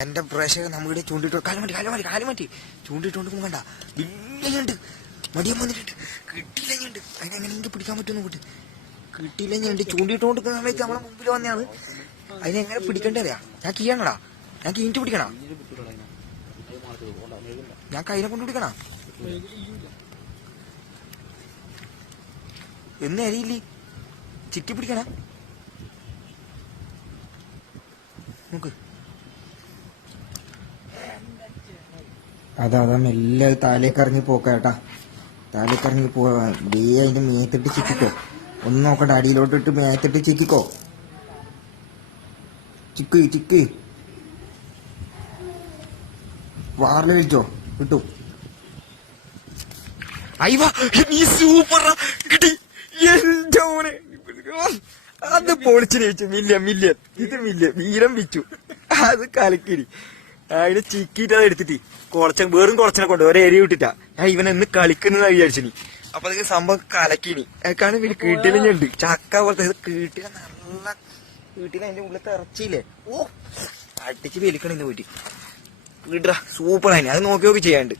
എന്റെ പ്രേക്ഷകർ നമ്മുടെ ചൂണ്ടിട്ട് കാലുമാറ്റി ചൂണ്ടിട്ടോണ്ട് കണ്ട ഇല്ലഞ്ഞുണ്ട് മടിയം വന്നിട്ടുണ്ട് കിട്ടിയില്ലഞ്ഞുണ്ട് അതിനെങ്ങനെയെങ്കിലും പിടിക്കാൻ പറ്റുമെന്ന് കൂട്ട് കിട്ടിയില്ലഞ്ഞുണ്ട് ചൂണ്ടിട്ടോണ്ട് സമയത്ത് നമ്മളെ മുമ്പിൽ വന്നതാണ് അതിനെങ്ങനെ പിടിക്കേണ്ടത് അറിയാം ഞാൻ കീഴാണടാ ഞാൻ കീഞ്ഞിട്ട് പിടിക്കണ ഞാൻ കൈനെ കൊണ്ട് പിടിക്കണ എന്ന് അറിയില്ലേ ചിറ്റി പിടിക്കണ നോക്ക് അതാ മെല്ലെ താലേക്കിറങ്ങി പോക്കേട്ടാ താലേക്കിറങ്ങി പോവാ ദേ അതിന്റെ മേത്തിട്ട് ചിക്കിക്കോ ഒന്ന് നോക്കട്ടെ അടിയിലോട്ടിട്ട് മേത്തിട്ട് ചിക്കിക്കോ ചിക്ക് വാറില് വിളിച്ചോ കിട്ടു അയ്യ നീ സൂപ്പറാ കിട്ടി എന്റെ മോനെ അത് പൊളിച്ചിന് വെച്ചു മില്യൻ ഇത് വീരം വിച്ചു അത് കലക്കിരി അതിനെ ചിക്കിട്ട് അത് എടുത്തിട്ട് വെറും കുളച്ചനെ കൊണ്ട് ഒരേ എരി വിട്ടിട്ടാ ഞാൻ ഇവനെന്ന് കളിക്കുന്നതാ വിചാരിച്ചിനി അപ്പൊ അതൊക്കെ സംഭവം കലക്കിനി അതൊക്കെയാണ് പിന്നെ കീട്ടിലുണ്ട് ചക്ക പോലത്തെ കീട്ടില നല്ല കീട്ടില അതിന്റെ ഉള്ളിലത്തെ ഇറച്ചിയില്ലേ ഓ അടിച്ച് വലിക്കണെന്ന് പോയിട്ട് വീട്ടാ സൂപ്പറായി അത് നോക്കി ചെയ്യാണ്ട്